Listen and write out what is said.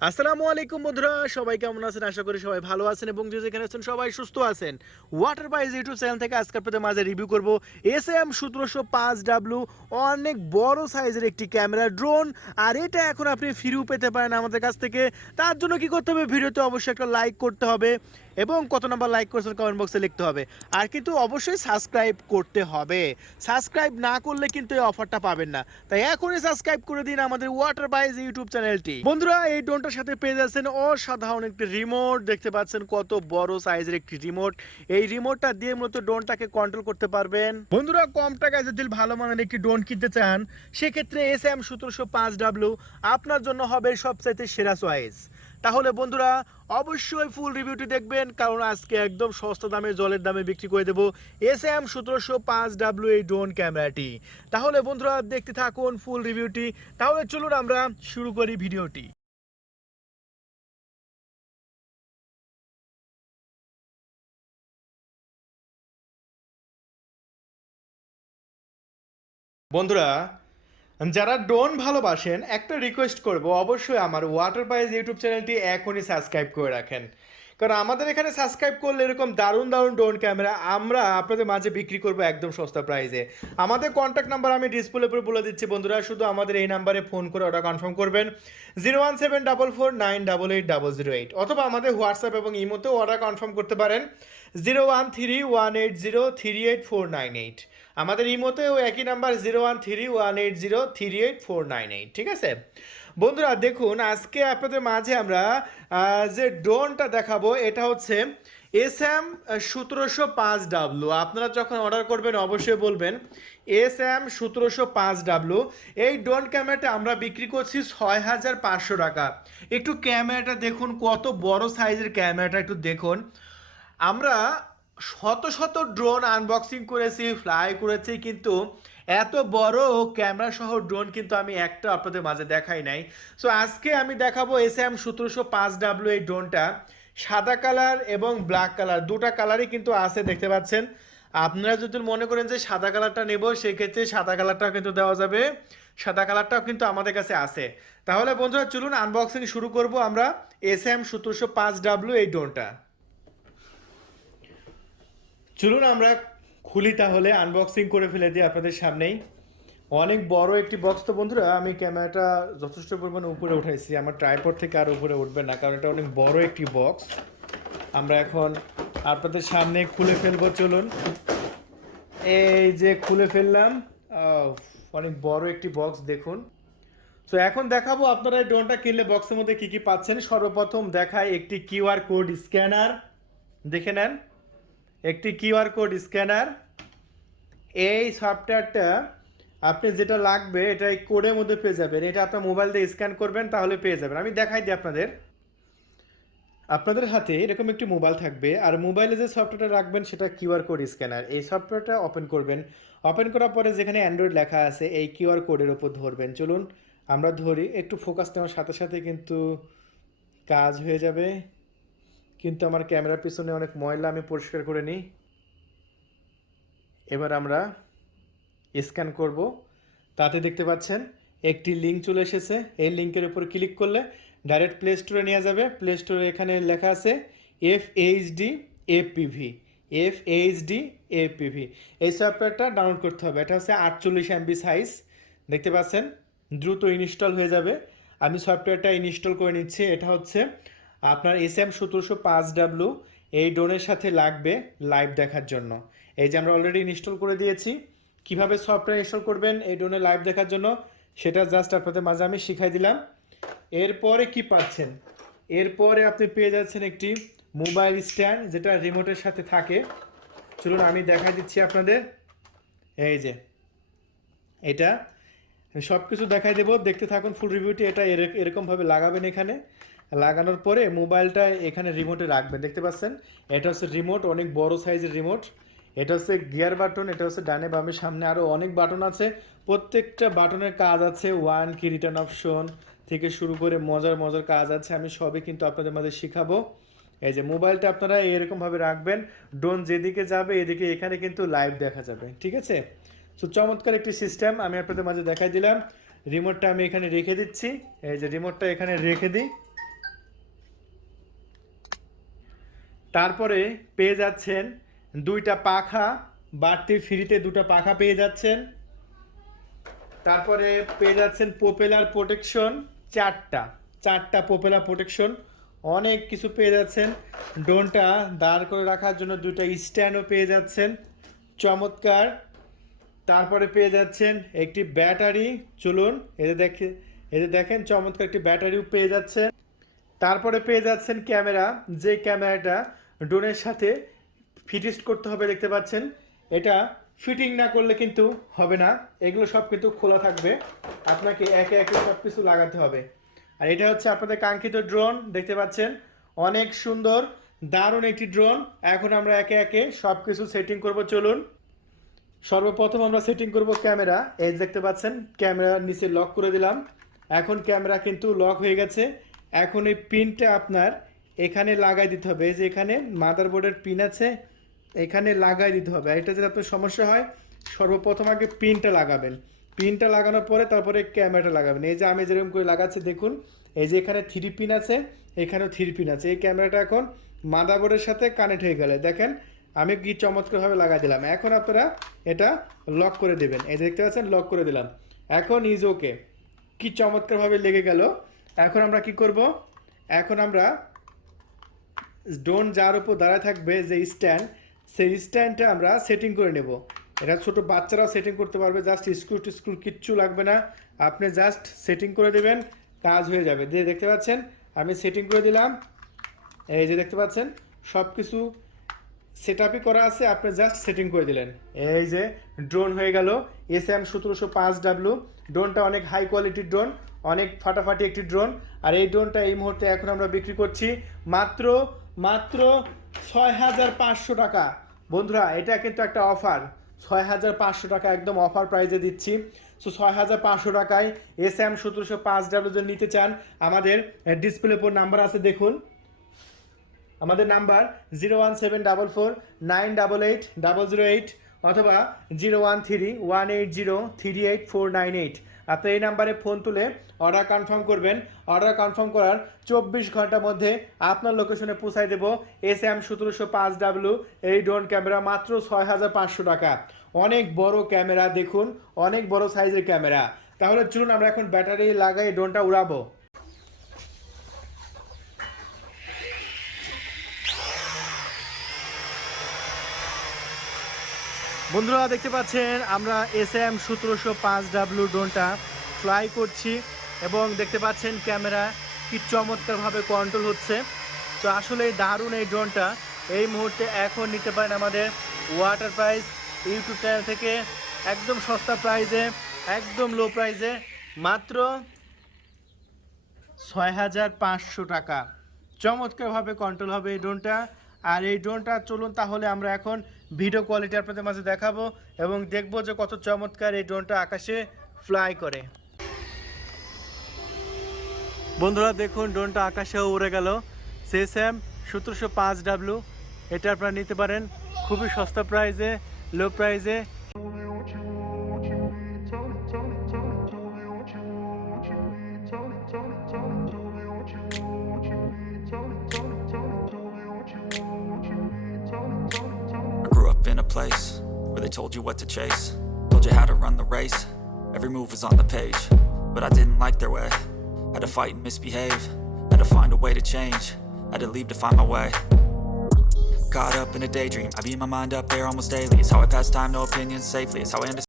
আসসালামু আলাইকুম বন্ধুরা, সবাই কেমন আছেন? আশা করি সবাই ভালো আছেন এবং যে যেখানে আছেন সবাই সুস্থ আছেন। ওয়াটার বাইজ ইউটিউব চ্যানেল থেকে আজকে আপনাদের মাঝে রিভিউ করব SM-1705W, অনেক বড় সাইজের একটি ক্যামেরা ড্রোন। আর এটা এখন আপনি ফ্রিও পেতে পারেন আমাদের কাছ থেকে। তার জন্য কি করতে হবে? ভিডিওতে অবশ্যই একটা লাইক করতে হবে এবং কত নাম্বার লাইক করছেন কমেন্ট বক্সে লিখতে হবে। আর কিন্তু অবশ্যই সাবস্ক্রাইব করতে হবে। সাবস্ক্রাইব না করলে কিন্তু এই অফারটা পাবেন না, তাই এখনই সাবস্ক্রাইব করে দিন আমাদের ওয়াটার বাইজ ইউটিউব চ্যানেলটি। বন্ধুরা, এই ড্রোনটার সাথে পেয়ে যাচ্ছেন অসাধারণ একটি রিমোট। দেখতে পাচ্ছেন কত বড় সাইজের একটি রিমোট। এই রিমোটটা দিয়ে মূলত ড্রোনটাকে কন্ট্রোল করতে পারবেন। বন্ধুরা, কম টাকায় যদি ভালো মানের একটি ড্রোন কিনতে চান, সেক্ষেত্রে SM-1705W আপনার জন্য হবে সবচাইতে সেরা চয়েস। তাহলে বন্ধুরা, অবশ্যই ফুল রিভিউটি দেখবেন, কারণ আজকে একদম সস্তা দামে জলের দামে বিক্রি করে দেবো SM-1705W এই ড্রোন ক্যামেরাটি। তাহলে বন্ধুরা, দেখতে থাকুন ফুল রিভিউটি। তাহলে চলুন আমরা শুরু করি ভিডিওটি। বন্ধুরা, যারা ড্রোন ভালোবাসেন, একটা রিকোয়েস্ট করব, অবশ্যই আমার ওয়াটার বাইজ ইউটিউব চ্যানেলটি এখনই সাবস্ক্রাইব করে রাখেন। কারণ আমাদের এখানে সাবস্ক্রাইব করলে এরকম দারুণ দারুণ ড্রোন ক্যামেরা আমরা আপনাদের মাঝে বিক্রি করব একদম সস্তা প্রাইসে। আমাদের কন্ট্যাক্ট নাম্বার আমি ডিসপ্লে উপরে বলে দিচ্ছি বন্ধুরা, শুধু আমাদের এই নাম্বারে ফোন করে ওটা কনফার্ম করবেন 01744980008, অথবা আমাদের হোয়াটসঅ্যাপ এবং ইমোতেও অর্ডার কনফার্ম করতে পারেন 01318038498। আমাদের ইমোতেও একই নাম্বার 01318038498। ঠিক আছে বন্ধুরা, দেখুন আজকে আপনাদের মাঝে আমরা যে ড্রোনটা দেখাবো এটা হচ্ছে SM-1705W। আপনারা যখন অর্ডার করবেন অবশ্যই বলবেন SM-1705W। এই ড্রোন ক্যামেরাটা আমরা বিক্রি করছি 6500 টাকা। একটু ক্যামেরাটা দেখুন, কত বড় সাইজের ক্যামেরাটা একটু দেখুন। আমরা শত শত ড্রোন আনবক্সিং করেছি, ফ্লাই করেছি, কিন্তু এত বড় ক্যামেরা সহ ড্রোন কিন্তু আমি একটা আপনাদের মাঝে দেখাই নাই। সো আজকে আমি দেখাবো SM-1705W এই ড্রোনটা। সাদা কালার এবং ব্ল্যাক কালার দুটা কালারই কিন্তু আছে, দেখতে পাচ্ছেন। আপনারা যদি মনে করেন যে সাদা কালারটা নেব, সেক্ষেত্রে সাদা কালারটাও কিন্তু দেওয়া যাবে, সাদা কালারটাও কিন্তু আমাদের কাছে আছে। তাহলে বন্ধুরা, চলুন আনবক্সিং শুরু করব আমরা SM-1705W এই ড্রোনটা। চলুন আমরা খুলি, তাহলে আনবক্সিং করে ফেলে দিই আপনাদের সামনেই। অনেক বড় একটি বক্স তো বন্ধুরা, আমি ক্যামেরাটা যথেষ্ট পরিমাণে উপরে উঠাইছি, আমার ট্রাইপড থেকে আর উপরে উঠবে না, কারণ এটা অনেক বড় একটি বক্স। আমরা এখন আপনাদের সামনে খুলে ফেলবো, চলুন। এই যে খুলে ফেললাম। অনেক বড় একটি বক্স দেখুন। তো এখন দেখাবো আপনারা এই ড্রোনটা কিনলে বক্সের মধ্যে কি কি পাচ্ছেন। সর্বপ্রথম দেখায় একটি কিউআর কোড স্ক্যানার, দেখে নেন। একটি কিউআর কোড স্ক্যানার। এই সফটওয়্যারটা আপনি যেটা লাগবে এটা এই কোডের মধ্যে পেয়ে যাবেন। এটা আপনার মোবাইল দিয়ে স্ক্যান করবেন, তাহলে পেয়ে যাবেন। আমি দেখাই দিই আপনাদের। আপনাদের হাতে এরকম একটি মোবাইল থাকবে, আর মোবাইলে যে সফটওয়্যারটা রাখবেন সেটা কিউআর কোড স্ক্যানার। এই সফটওয়্যারটা ওপেন করবেন। ওপেন করার পরে যেখানে অ্যান্ড্রয়েড লেখা আছে এই কিউআর কোডের ওপর ধরবেন। চলুন আমরা ধরি, একটু ফোকাস নেওয়ার সাথে সাথে কিন্তু কাজ হয়ে যাবে। কিন্তু আমার ক্যামেরার পিছনে অনেক ময়লা, আমি পরিষ্কার করে নিই। এবার আমরা স্ক্যান করব। তাতে দেখতে পাচ্ছেন একটি লিঙ্ক চলে এসেছে। এই লিঙ্কের উপর ক্লিক করলে ডাইরেক্ট প্লে স্টোরে নিয়ে যাবে। প্লে স্টোরে এখানে লেখা আছে FHD APV। FHD APV এই সফটওয়্যারটা ডাউনলোড করতে হবে। এটা হচ্ছে 48 MB সাইজ, দেখতে পাচ্ছেন। দ্রুত ইনস্টল হয়ে যাবে। আমি সফটওয়্যারটা ইনস্টল করে নিচ্ছি। এটা হচ্ছে আপনার SM-1705W এই ড্রোনের সাথে লাগবে লাইভ দেখার জন্য। এই যে আমরা অলরেডি ইনস্টল করে দিয়েছি। কিভাবে সফটওয়্যার ইনস্টল করবেন এই ড্রোনে লাইভ দেখার জন্য সেটা জাস্ট আপনাদের মাঝে আমি শিখাই দিলাম। এরপরে কি পাচ্ছেন? এরপরে আপনি পেয়ে যাচ্ছেন একটি মোবাইল স্ট্যান্ড, যেটা রিমোটের সাথে থাকে। চলুন আমি দেখাই দিচ্ছি আপনাদের। এই যে এটা সব কিছু দেখাই দেবো, দেখতে থাকুন ফুল রিভিউটি। এটা এরকমভাবে লাগাবেন। এখানে লাগানোর পরে মোবাইলটা এখানে রিমোটে রাখবেন, দেখতে পাচ্ছেন। এটা হচ্ছে রিমোট, অনেক বড় সাইজের রিমোট। এটা হচ্ছে গিয়ার বাটন, এটা হচ্ছে ডানে বামে সামনে আরও অনেক বাটন আছে। প্রত্যেকটা বাটনের কাজ আছে, ওয়ান কি রিটার্ন অপশন থেকে শুরু করে মজার মজার কাজ আছে। আমি সবই কিন্তু আপনাদের মাঝে শিখাবো। এই যে মোবাইলটা আপনারা এরকমভাবে রাখবেন, ড্রোন যেদিকে যাবে এদিকে এখানে কিন্তু লাইভ দেখা যাবে, ঠিক আছে। তো চমৎকার একটি সিস্টেম আমি আপনাদের মাঝে দেখাই দিলাম। রিমোটটা আমি এখানে রেখে দিচ্ছি। এই যে রিমোটটা এখানে রেখে দিই। তারপরে পেয়ে যাচ্ছেন দুইটা পাখা, বাড়তি ফ্রিতে দুটো পাখা পেয়ে যাচ্ছেন। তারপরে পেয়ে যাচ্ছেন প্রোপেলার প্রোটেকশন চারটা প্রোপেলার প্রোটেকশন, অনেক কিছু পেয়ে যাচ্ছেন। ড্রোনটা দাঁড় করে রাখার জন্য দুটো স্ট্যান্ডও পেয়ে যাচ্ছেন, চমৎকার। তারপরে পেয়ে যাচ্ছেন একটি ব্যাটারি, চলুন এতে দেখেন চমৎকার একটি ব্যাটারিও পেয়ে যাচ্ছেন। তারপরে পেয়ে যাচ্ছেন ক্যামেরা, যে ক্যামেরাটা ড্রোনের সাথে ফিটিস্ট করতে হবে, দেখতে পাচ্ছেন। এটা ফিটিং না করলে কিন্তু হবে না, এগুলো সব কিন্তু খোলা থাকবে, আপনাকে একে একে সব কিছু লাগাতে হবে। আর এটা হচ্ছে আপনাদের কাঙ্ক্ষিত ড্রোন, দেখতে পাচ্ছেন অনেক সুন্দর দারুণ একটি ড্রোন। এখন আমরা একে একে সব কিছু সেটিং করব, চলুন। সর্বপ্রথম আমরা সেটিং করব ক্যামেরা, এই দেখতে পাচ্ছেন ক্যামেরার নিচে লক করে দিলাম। এখন ক্যামেরা কিন্তু লক হয়ে গেছে। এখন এই পিনটা আপনার এখানে লাগাই দিতে হবে, এই যে এখানে মাদারবোর্ডের পিন আছে, এখানে লাগাই দিতে হবে। এটা যদি আপনার সমস্যা হয়, সর্বপ্রথম আগে পিনটা লাগাবেন, পিনটা লাগানোর পরে তারপরে ক্যামেরাটা লাগাবেন। এই যে আমি যেরকম করে লাগাচ্ছি দেখুন, এই যে এখানে 3 পিন আছে, এখানেও 3 পিন আছে। এই ক্যামেরাটা এখন মাদারবোর্ডের সাথে কানেক্ট হয়ে গেলে দেখেন আমি কি চমৎকারভাবে লাগাই দিলাম। এখন আপনারা এটা লক করে দেবেন, এই যে দেখতে পাচ্ছেন লক করে দিলাম। এখন ইজ ওকে, কি চমৎকারভাবে লেগে গেল। এখন আমরা কি করব, এখন আমরা ড্রোন যার উপর দাঁড়ায় থাকবে যে স্ট্যান্ড, সেই স্ট্যান্ডটা আমরা সেটিং করে নেব। এটা ছোট বাচ্চারাও সেটিং করতে পারবে, জাস্ট স্ক্রু কিচ্ছু লাগবে না, আপনি জাস্ট সেটিং করে দেবেন, কাজ হয়ে যাবে। দিয়ে দেখতে পাচ্ছেন আমি সেটিং করে দিলাম, এই যে দেখতে পাচ্ছেন সব কিছু সেটআপই করা আছে, আপনি জাস্ট সেটিং করে দিলেন। এই যে ড্রোন হয়ে গেল SM-1705W। ড্রোনটা অনেক হাই কোয়ালিটির ড্রোন, অনেক ফাটাফাটি একটি ড্রোন। আর এই ড্রোনটা এই মুহূর্তে এখন আমরা বিক্রি করছি মাত্র 6,500 টাকা। বন্ধুরা এটা কিন্তু একটা অফার, 6,500 টাকা একদম অফার প্রাইজে দিচ্ছি। সো 6,500 টাকায় SM-1705W যদি নিতে চান, আমাদের ডিসপ্লের উপর নাম্বার আছে দেখুন, আমাদের নাম্বার 01744988008 অথবা 01318038498। আপনি এই নাম্বারে ফোন তুলে অর্ডার কনফার্ম করবেন। অর্ডার কনফার্ম করার 24 ঘন্টার মধ্যে আপনার লোকেশনে পৌঁছায় দেব SM-1705W এই ড্রোন ক্যামেরা মাত্র 6,500 টাকা। অনেক বড় ক্যামেরা দেখুন, অনেক বড় সাইজের ক্যামেরা। তাহলে চলুন আমরা এখন ব্যাটারি লাগাই ড্রোনটা উড়াবো। বন্ধুরা দেখতে পাচ্ছেন আমরা SM-1705W ড্রোনটা ফ্লাই করছি এবং দেখতে পাচ্ছেন ক্যামেরা কি চমৎকারভাবে কন্ট্রোল হচ্ছে। তো আসলে দারুণ এই ড্রোনটা এই মুহূর্তে এখন নিতে পারেন আমাদের ওয়াটার প্রাইস ইউটিউব চ্যানেল থেকে, একদম সস্তা প্রাইজে, একদম লো প্রাইজে, মাত্র 6,500 টাকা। চমৎকারভাবে কন্ট্রোল হবে এই ড্রোনটা। আর এই ড্রোনটা চলুন তাহলে আমরা এখন ভিডিও কোয়ালিটি আপনাদের মাঝে দেখাবো এবং দেখবো যে কত চমৎকার এই ড্রোনটা আকাশে ফ্লাই করে। বন্ধুরা দেখুন ড্রোনটা আকাশেও উড়ে গেল। SM-1705W এটা আপনারা নিতে পারেন খুবই সস্তা প্রাইজে, লো প্রাইজে। In a place where they told you what to chase, told you how to run the race, every move was on the page, but I didn't like their way, had to fight and misbehave, had to find a way to change, had to leave to find my way. Caught up in a daydream, I beat my mind up there almost daily, it's how I pass time, no opinions safely, it's how I understand